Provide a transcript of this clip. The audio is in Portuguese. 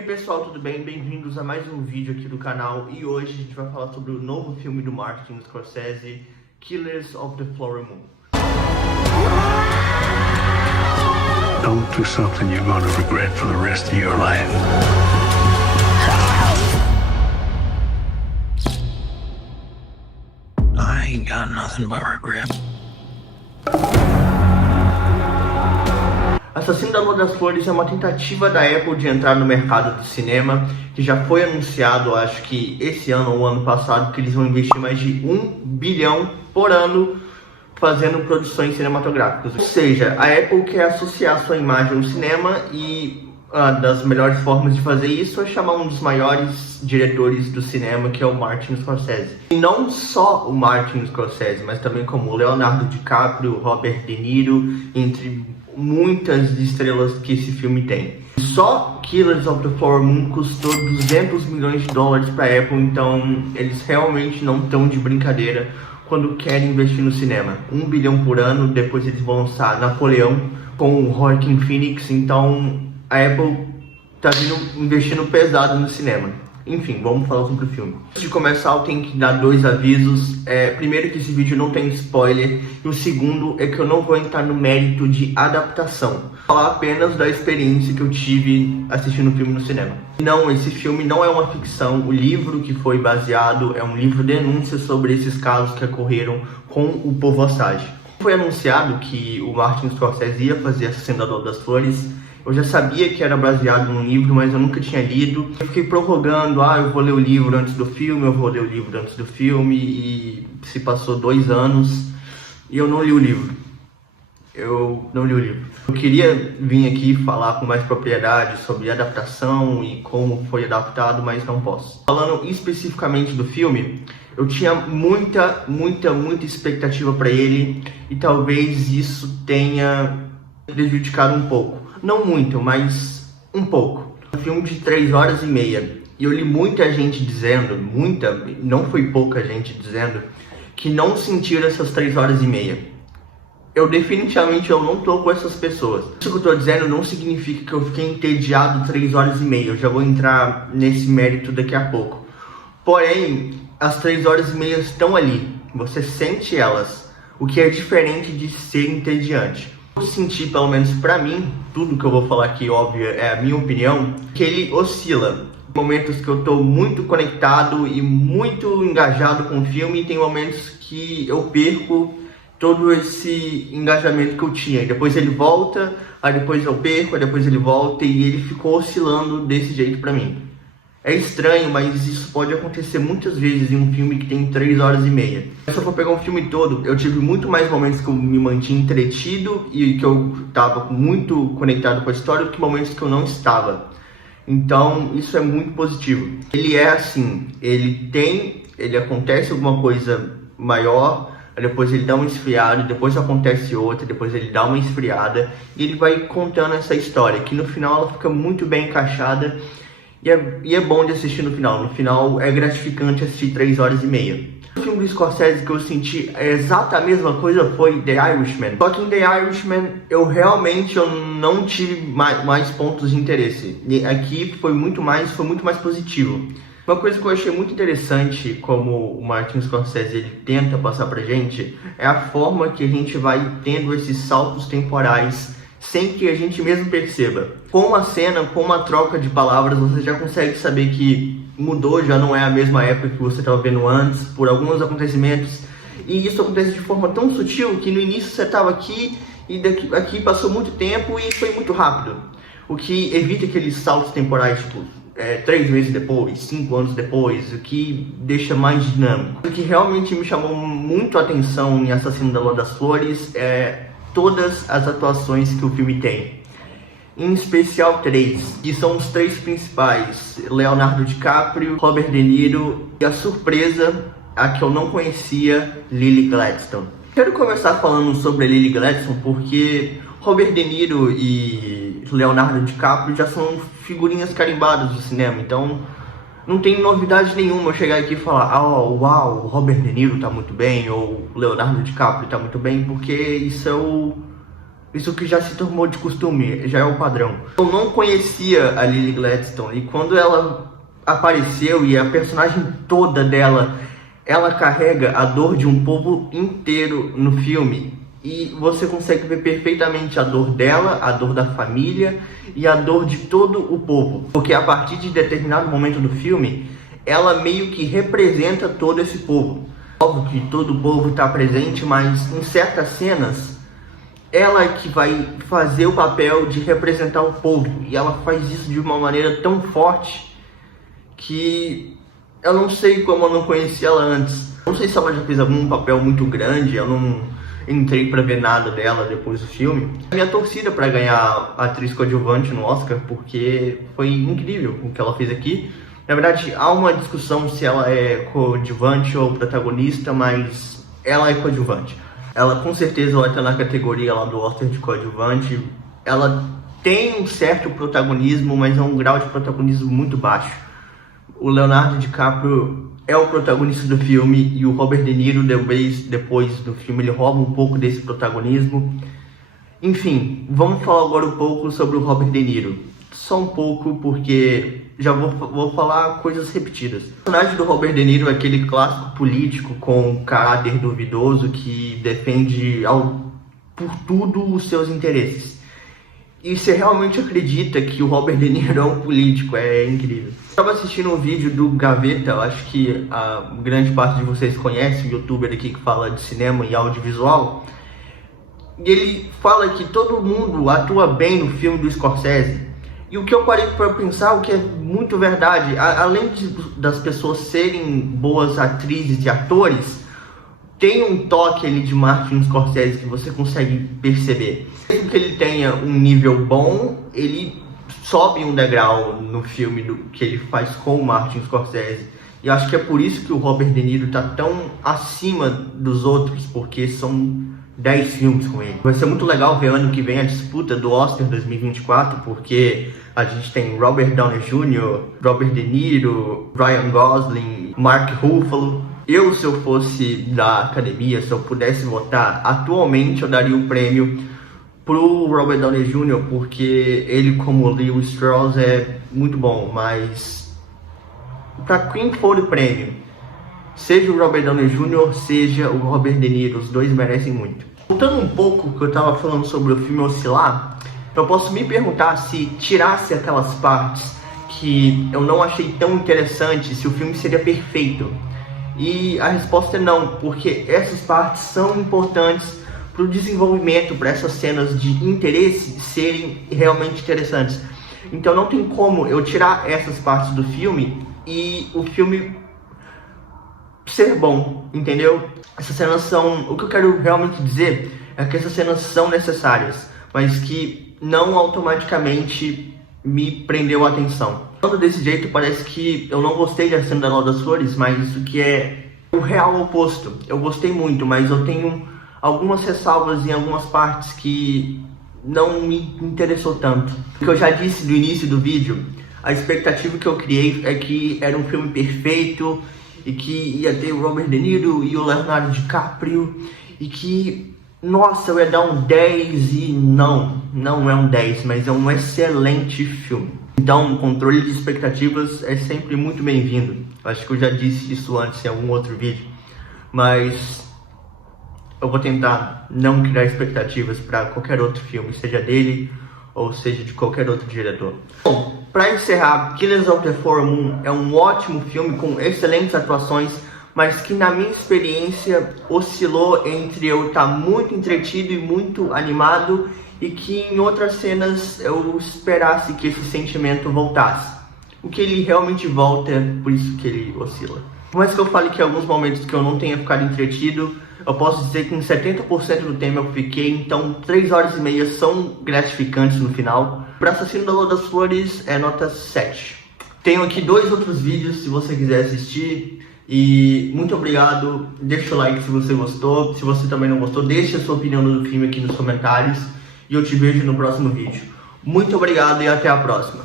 E aí pessoal, tudo bem? Bem-vindos a mais um vídeo aqui do canal. E hoje a gente vai falar sobre o novo filme do Martin Scorsese, Killers of the Flower Moon. Don't do something you're gonna regret for the rest of your life. I ain't got nothing but regret. Assassino da Lua das Flores é uma tentativa da Apple de entrar no mercado do cinema, que já foi anunciado, acho que esse ano ou ano passado, que eles vão investir mais de 1 bilhão por ano fazendo produções cinematográficas. Ou seja, a Apple quer associar sua imagem ao cinema e uma das melhores formas de fazer isso é chamar um dos maiores diretores do cinema, que é o Martin Scorsese. E não só o Martin Scorsese, mas também como o Leonardo DiCaprio, Robert De Niro, entre muitas estrelas que esse filme tem. Só Killers of the Flower Moon custou 200 milhões de dólares para a Apple, então eles realmente não estão de brincadeira quando querem investir no cinema. 1 bilhão por ano, depois eles vão lançar Napoleão com o Joaquin Phoenix, então a Apple tá investindo pesado no cinema. Enfim, vamos falar sobre o filme. Antes de começar, eu tenho que dar 2 avisos. Primeiro, que esse vídeo não tem spoiler. E o segundo é que eu não vou entrar no mérito de adaptação. Vou falar apenas da experiência que eu tive assistindo o filme no cinema. Não, esse filme não é uma ficção. O livro que foi baseado é um livro denúncia sobre esses casos que ocorreram com o povo Osage. Foi anunciado que o Martin Scorsese ia fazer Assassino da Lua das Flores. Eu já sabia que era baseado num livro, mas eu nunca tinha lido. Eu fiquei prorrogando, eu vou ler o livro antes do filme, e se passou 2 anos e eu não li o livro. Eu queria vir aqui falar com mais propriedade sobre adaptação e como foi adaptado, mas não posso. Falando especificamente do filme, eu tinha muita expectativa para ele e talvez isso tenha prejudicado um pouco. Não muito, mas um pouco. Um filme de 3 horas e meia. E eu li muita gente dizendo, não foi pouca gente dizendo, que não sentiram essas 3 horas e meia. Definitivamente não tô com essas pessoas. Isso que eu tô dizendo não significa que eu fiquei entediado 3 horas e meia. Eu já vou entrar nesse mérito daqui a pouco. Porém, as 3 horas e meia estão ali. Você sente elas. O que é diferente de ser entediante. Eu senti, pelo menos pra mim, tudo que eu vou falar aqui, óbvio, é a minha opinião, que ele oscila. Tem momentos que eu tô muito conectado e muito engajado com o filme, e tem momentos que eu perco todo esse engajamento que eu tinha. E depois ele volta, aí depois eu perco, aí depois ele volta, e ele ficou oscilando desse jeito pra mim. É estranho, mas isso pode acontecer muitas vezes em um filme que tem 3 horas e meia. Se eu for pegar um filme todo, eu tive muito mais momentos que eu me mantinha entretido e que eu estava muito conectado com a história do que momentos que eu não estava. Então, isso é muito positivo. Ele é assim, ele acontece alguma coisa maior, depois ele dá uma esfriada, depois acontece outra, depois ele dá uma esfriada, e ele vai contando essa história, que no final ela fica muito bem encaixada. E é bom de assistir no final. No final é gratificante assistir 3 horas e meia. O filme do Scorsese que eu senti exata a mesma coisa foi The Irishman. Só que em The Irishman eu não tive mais pontos de interesse. E aqui foi muito mais positivo. Uma coisa que eu achei muito interessante, como o Martin Scorsese ele tenta passar pra gente, é a forma que a gente vai tendo esses saltos temporais sem que a gente mesmo perceba. Com uma cena, com uma troca de palavras, você já consegue saber que mudou, já não é a mesma época que você estava vendo antes, por alguns acontecimentos. E isso acontece de forma tão sutil que no início você estava aqui e aqui passou muito tempo e foi muito rápido. O que evita aqueles saltos temporais, tipo, 3 meses depois, 5 anos depois, o que deixa mais dinâmico. O que realmente me chamou muito a atenção em Assassino da Lua das Flores é todas as atuações que o filme tem, em especial 3, que são os 3 principais: Leonardo DiCaprio, Robert De Niro e a surpresa, a que eu não conhecia, Lily Gladstone. Quero começar falando sobre a Lily Gladstone porque Robert De Niro e Leonardo DiCaprio já são figurinhas carimbadas do cinema, então não tem novidade nenhuma eu chegar aqui e falar, uau, o Robert De Niro tá muito bem, ou o Leonardo DiCaprio tá muito bem, porque isso Isso que já se tornou de costume, já é o padrão. Eu não conhecia a Lily Gladstone e quando ela apareceu e a personagem toda dela, ela carrega a dor de um povo inteiro no filme. E você consegue ver perfeitamente a dor dela, a dor da família e a dor de todo o povo. Porque a partir de determinado momento do filme, ela meio que representa todo esse povo. Óbvio que todo o povo está presente, mas em certas cenas, ela que vai fazer o papel de representar o povo. E ela faz isso de uma maneira tão forte que eu não sei como eu não conhecia ela antes. Não sei se ela já fez algum papel muito grande, eu não entrei pra ver nada dela depois do filme. Minha torcida pra ganhar a atriz coadjuvante no Oscar, porque foi incrível o que ela fez aqui. Na verdade, há uma discussão se ela é coadjuvante ou protagonista, mas ela é coadjuvante. Ela com certeza vai estar na categoria lá do Oscar de coadjuvante. Ela tem um certo protagonismo, mas é um grau de protagonismo muito baixo. O Leonardo DiCaprio é o protagonista do filme e o Robert De Niro, depois do filme, ele rouba um pouco desse protagonismo. Enfim, vamos falar agora um pouco sobre o Robert De Niro. Só um pouco, porque já vou falar coisas repetidas. O personagem do Robert De Niro é aquele clássico político com caráter duvidoso que defende por tudo os seus interesses. E você realmente acredita que o Robert De Niro é um político, é incrível. Eu estava assistindo um vídeo do Gaveta, eu acho que a grande parte de vocês conhece, um youtuber aqui que fala de cinema e audiovisual. E ele fala que todo mundo atua bem no filme do Scorsese. E o que eu parei para pensar, o que é muito verdade, além das pessoas serem boas atrizes e atores, tem um toque ali de Martin Scorsese que você consegue perceber. Mesmo que ele tenha um nível bom, ele sobe um degrau no filme que ele faz com o Martin Scorsese. E acho que é por isso que o Robert De Niro está tão acima dos outros, porque são 10 filmes com ele. Vai ser muito legal ver ano que vem a disputa do Oscar 2024, porque a gente tem Robert Downey Jr., Robert De Niro, Ryan Gosling, Mark Ruffalo. Se eu fosse da academia, se eu pudesse votar, atualmente eu daria o prêmio pro Robert Downey Jr., porque ele, como Lewis Strauss, é muito bom, mas para quem for o prêmio, seja o Robert Downey Jr., seja o Robert De Niro, os dois merecem muito. Voltando um pouco o que eu estava falando sobre o filme oscilar, eu posso me perguntar se tirasse aquelas partes que eu não achei tão interessantes, se o filme seria perfeito. E a resposta é não, porque essas partes são importantes para o desenvolvimento, para essas cenas de interesse serem realmente interessantes. Então não tem como eu tirar essas partes do filme e o filme ser bom, entendeu? Essas cenas são... O que eu quero realmente dizer é que essas cenas são necessárias, mas que não automaticamente me prendeu a atenção. Falando desse jeito, parece que eu não gostei da cena da Lua das Flores, mas isso que é o real oposto. Eu gostei muito, mas eu tenho algumas ressalvas em algumas partes que não me interessou tanto. O que eu já disse no início do vídeo, a expectativa que eu criei é que era um filme perfeito e que ia ter o Robert De Niro e o Leonardo DiCaprio e que, nossa, eu ia dar um 10 e não é um 10, mas é um excelente filme. Então, o controle de expectativas é sempre muito bem-vindo. Acho que eu já disse isso antes em algum outro vídeo, mas eu vou tentar não criar expectativas para qualquer outro filme, seja dele ou seja de qualquer outro diretor. Bom, para encerrar, Killers of the Flower Moon é um ótimo filme com excelentes atuações, mas que na minha experiência oscilou entre eu estar muito entretido e muito animado e que em outras cenas eu esperasse que esse sentimento voltasse. O que ele realmente volta, é por isso que ele oscila. Por mais que eu fale que em alguns momentos que eu não tenha ficado entretido, eu posso dizer que em 70% do tempo eu fiquei, então 3 horas e meia são gratificantes no final. Para Assassino da Lua das Flores é nota 7. Tenho aqui 2 outros vídeos se você quiser assistir. E muito obrigado, deixa o like se você gostou. Se você também não gostou, deixe a sua opinião do filme aqui nos comentários. E eu te vejo no próximo vídeo. Muito obrigado e até a próxima.